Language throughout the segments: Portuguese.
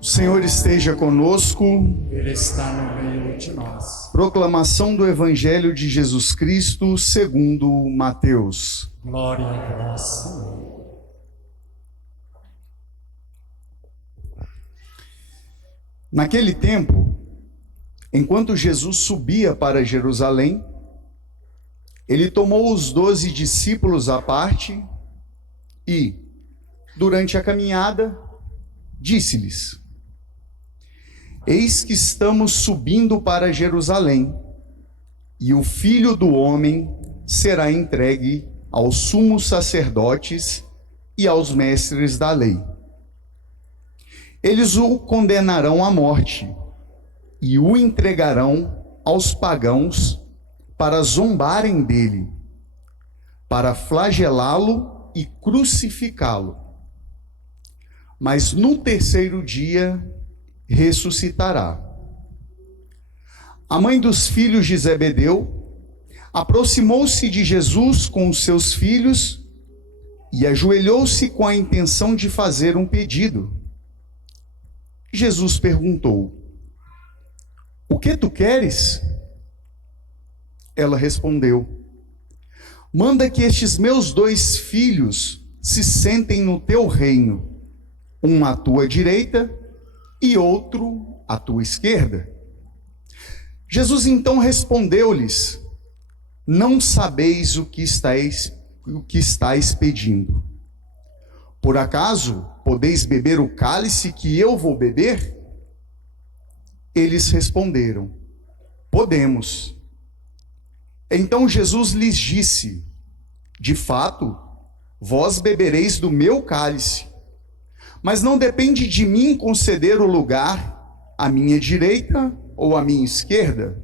O Senhor esteja conosco. Ele está no meio de nós. Proclamação do Evangelho de Jesus Cristo segundo Mateus. Glória a vós, Senhor. Naquele tempo, enquanto Jesus subia para Jerusalém, ele tomou os 12 discípulos à parte e, durante a caminhada, disse-lhes: Eis que estamos subindo para Jerusalém, e o Filho do Homem será entregue aos sumos sacerdotes e aos mestres da lei. Eles o condenarão à morte e o entregarão aos pagãos para zombarem dele, para flagelá-lo e crucificá-lo. Mas no terceiro dia ressuscitará. A mãe dos filhos de Zebedeu aproximou-se de Jesus com os seus filhos e ajoelhou-se com a intenção de fazer um pedido. Jesus perguntou: O que tu queres? Ela respondeu: Manda que estes meus 2 filhos se sentem no teu reino, um à tua direita e outro à tua esquerda. Jesus então respondeu-lhes: Não sabeis o que estáis pedindo. Por acaso podeis beber o cálice que eu vou beber? Eles responderam: Podemos. Então Jesus lhes disse: De fato, vós bebereis do meu cálice, mas não depende de mim conceder o lugar à minha direita ou à minha esquerda.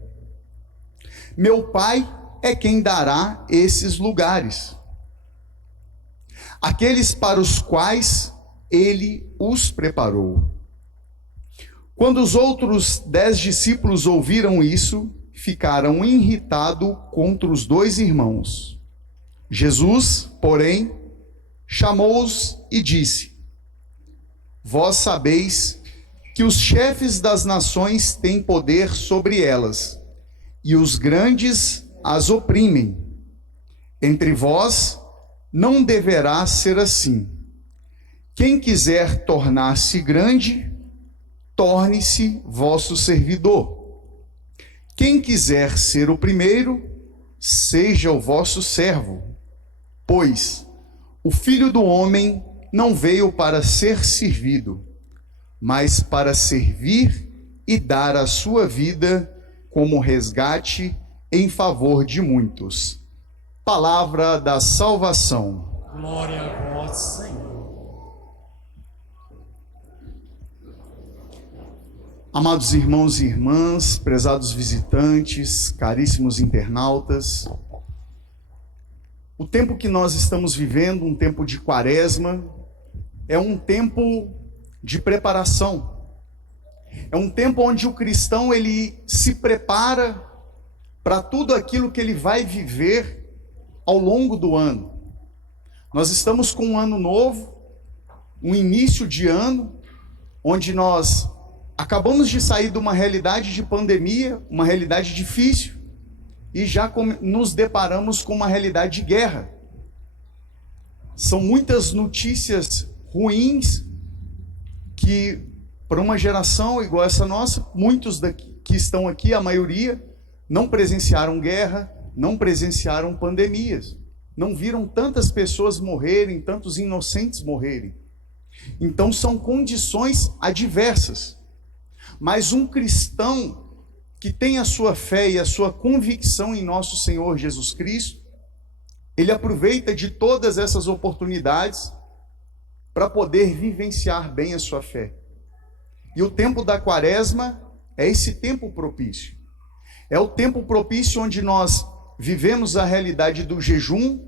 Meu Pai é quem dará esses lugares, aqueles para os quais ele os preparou. Quando os outros 10 discípulos ouviram isso, ficaram irritados contra os 2 irmãos. Jesus, porém, chamou-os e disse: Vós sabeis que os chefes das nações têm poder sobre elas, e os grandes as oprimem. Entre vós não deverá ser assim. Quem quiser tornar-se grande, torne-se vosso servidor. Quem quiser ser o primeiro, seja o vosso servo. Pois o Filho do Homem não veio para ser servido, mas para servir e dar a sua vida como resgate em favor de muitos. Palavra da salvação. Glória a vós, Senhor. Amados irmãos e irmãs, prezados visitantes, caríssimos internautas, o tempo que nós estamos vivendo, um tempo de quaresma, é um tempo de preparação. É um tempo onde o cristão ele se prepara para tudo aquilo que ele vai viver ao longo do ano. Nós estamos com um ano novo, um início de ano, onde nós acabamos de sair de uma realidade de pandemia, uma realidade difícil, e já nos deparamos com uma realidade de guerra. São muitas notícias ruins que, para uma geração igual essa nossa, muitos que estão aqui, a maioria, não presenciaram guerra, não presenciaram pandemias, não viram tantas pessoas morrerem, tantos inocentes morrerem. Então são condições adversas. Mas um cristão que tem a sua fé e a sua convicção em nosso Senhor Jesus Cristo, ele aproveita de todas essas oportunidades para poder vivenciar bem a sua fé. E o tempo da quaresma é esse tempo propício. É o tempo propício onde nós vivemos a realidade do jejum,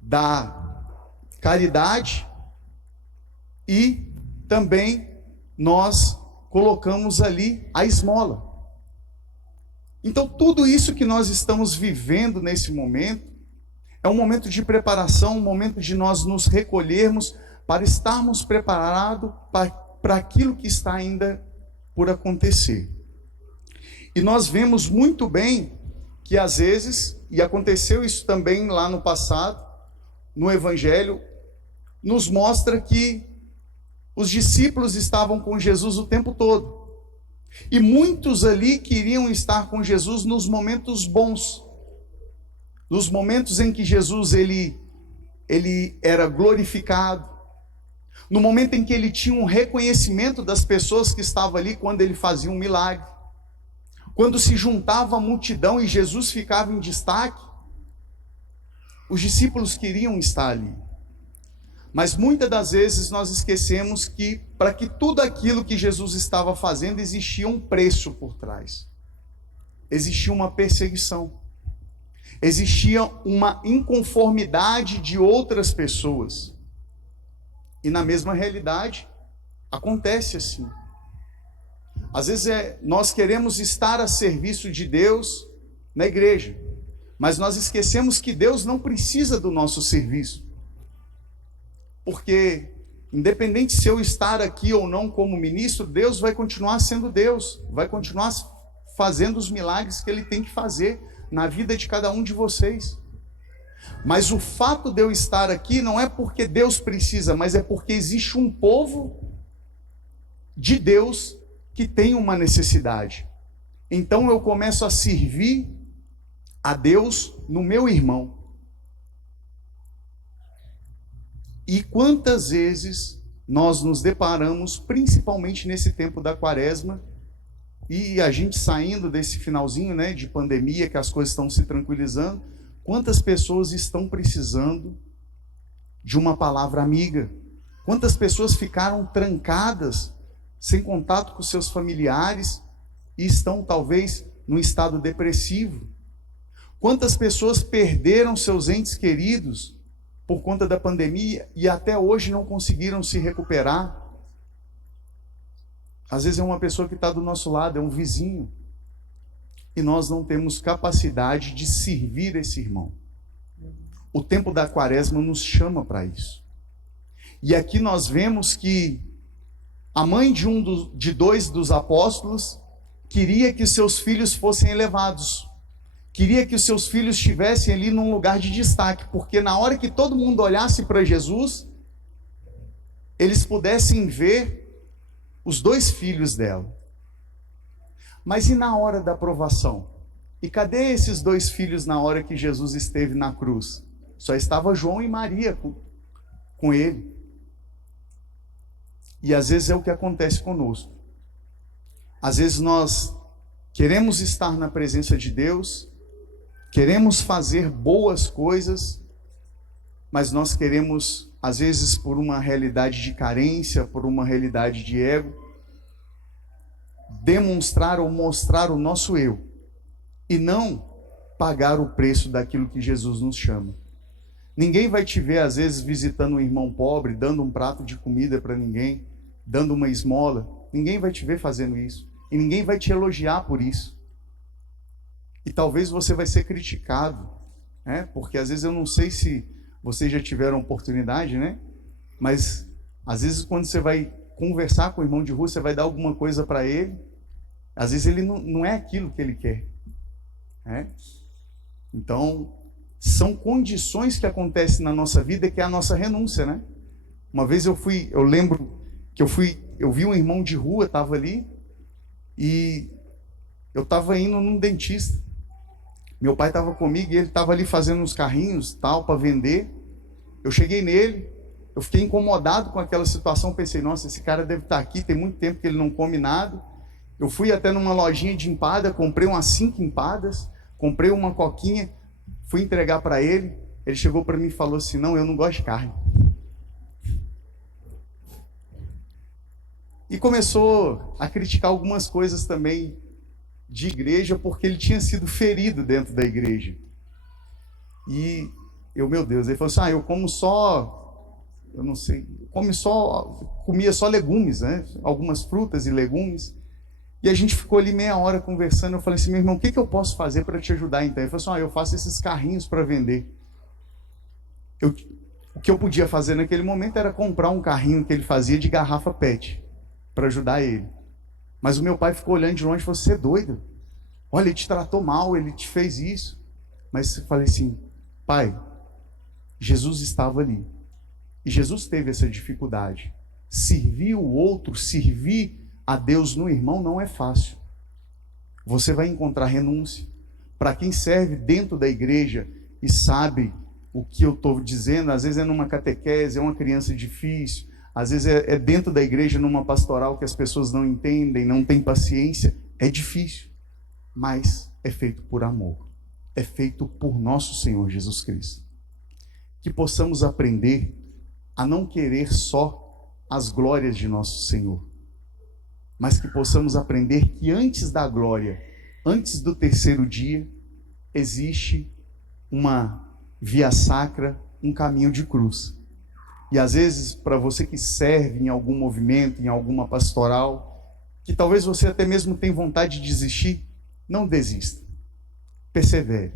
da caridade e também nós colocamos ali a esmola. Então, tudo isso que nós estamos vivendo nesse momento é um momento de preparação, um momento de nós nos recolhermos para estarmos preparados para aquilo que está ainda por acontecer. E nós vemos muito bem que às vezes, e aconteceu isso também lá no passado, no Evangelho, nos mostra que os discípulos estavam com Jesus o tempo todo. E muitos ali queriam estar com Jesus nos momentos bons, nos momentos em que Jesus ele era glorificado, no momento em que ele tinha um reconhecimento das pessoas que estavam ali quando ele fazia um milagre, quando se juntava a multidão e Jesus ficava em destaque, os discípulos queriam estar ali. Mas muitas das vezes nós esquecemos que para que tudo aquilo que Jesus estava fazendo existia um preço por trás. Existia uma perseguição. Existia uma inconformidade de outras pessoas. E na mesma realidade, acontece assim. Às vezes nós queremos estar a serviço de Deus na igreja, mas nós esquecemos que Deus não precisa do nosso serviço. Porque, independente se eu estar aqui ou não como ministro, Deus vai continuar sendo Deus, vai continuar fazendo os milagres que Ele tem que fazer na vida de cada um de vocês. Mas o fato de eu estar aqui não é porque Deus precisa, mas é porque existe um povo de Deus que tem uma necessidade. Então eu começo a servir a Deus no meu irmão. E quantas vezes nós nos deparamos, principalmente nesse tempo da quaresma, e a gente saindo desse finalzinho, né, de pandemia, que as coisas estão se tranquilizando, quantas pessoas estão precisando de uma palavra amiga? Quantas pessoas ficaram trancadas, sem contato com seus familiares, e estão talvez num estado depressivo? Quantas pessoas perderam seus entes queridos por conta da pandemia e até hoje não conseguiram se recuperar? Às vezes é uma pessoa que está do nosso lado, é um vizinho, e nós não temos capacidade de servir esse irmão. O tempo da quaresma nos chama para isso. E aqui nós vemos que a mãe de dois dos apóstolos queria que seus filhos fossem elevados. Queria que os seus filhos estivessem ali num lugar de destaque, porque na hora que todo mundo olhasse para Jesus, eles pudessem ver os dois filhos dela. Mas e na hora da provação? E cadê esses dois filhos na hora que Jesus esteve na cruz? Só estava João e Maria com ele. E às vezes é o que acontece conosco. Às vezes nós queremos estar na presença de Deus, queremos fazer boas coisas, mas nós queremos, às vezes por uma realidade de carência, por uma realidade de ego, demonstrar ou mostrar o nosso eu, e não pagar o preço daquilo que Jesus nos chama. Ninguém vai te ver, às vezes, visitando um irmão pobre, dando um prato de comida para ninguém, dando uma esmola. Ninguém vai te ver fazendo isso. E ninguém vai te elogiar por isso. E talvez você vai ser criticado, né? Porque às vezes eu não sei se vocês já tiveram oportunidade, né? Mas às vezes quando você vai conversar com o irmão de rua, você vai dar alguma coisa para ele, às vezes ele não é aquilo que ele quer, né? Então, são condições que acontecem na nossa vida, que é a nossa renúncia, né? Uma vez eu lembro que eu vi um irmão de rua, estava ali, e eu estava indo num dentista. Meu pai estava comigo e ele estava ali fazendo uns carrinhos, tal, para vender. Eu cheguei nele, eu fiquei incomodado com aquela situação, pensei, nossa, esse cara deve estar aqui, tem muito tempo que ele não come nada. Eu fui até numa lojinha de empada, comprei umas 5 empadas, comprei uma coquinha, fui entregar para ele. Ele chegou para mim e falou assim, não, eu não gosto de carne. E começou a criticar algumas coisas também de igreja, porque ele tinha sido ferido dentro da igreja. E meu Deus, ele falou assim, eu como só, eu não sei, comia só legumes, né? Algumas frutas e legumes. E a gente ficou ali meia hora conversando. Eu falei assim, meu irmão, o que eu posso fazer para te ajudar então? Ele falou assim, eu faço esses carrinhos para vender. O que eu podia fazer naquele momento era comprar um carrinho que ele fazia de garrafa PET. para ajudar ele. Mas o meu pai ficou olhando de longe e falou: você é doido? Olha, ele te tratou mal, ele te fez isso. Mas eu falei assim: pai, Jesus estava ali. E Jesus teve essa dificuldade. Servir o outro, servir a Deus no irmão não é fácil. Você vai encontrar renúncia. Para quem serve dentro da igreja e sabe o que eu estou dizendo, às vezes é numa catequese, é uma criança difícil, às vezes é dentro da igreja, numa pastoral que as pessoas não entendem, não têm paciência, é difícil, mas é feito por amor, é feito por nosso Senhor Jesus Cristo. Que possamos aprender a não querer só as glórias de nosso Senhor, mas que possamos aprender que antes da glória, antes do terceiro dia, existe uma via sacra, um caminho de cruz. E às vezes, para você que serve em algum movimento, em alguma pastoral, que talvez você até mesmo tenha vontade de desistir, não desista. Persevere.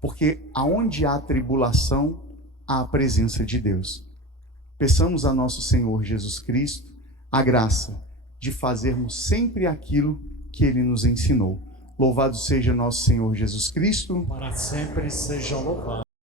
Porque aonde há tribulação, há a presença de Deus. Peçamos a nosso Senhor Jesus Cristo a graça de fazermos sempre aquilo que Ele nos ensinou. Louvado seja nosso Senhor Jesus Cristo. Para sempre seja louvado.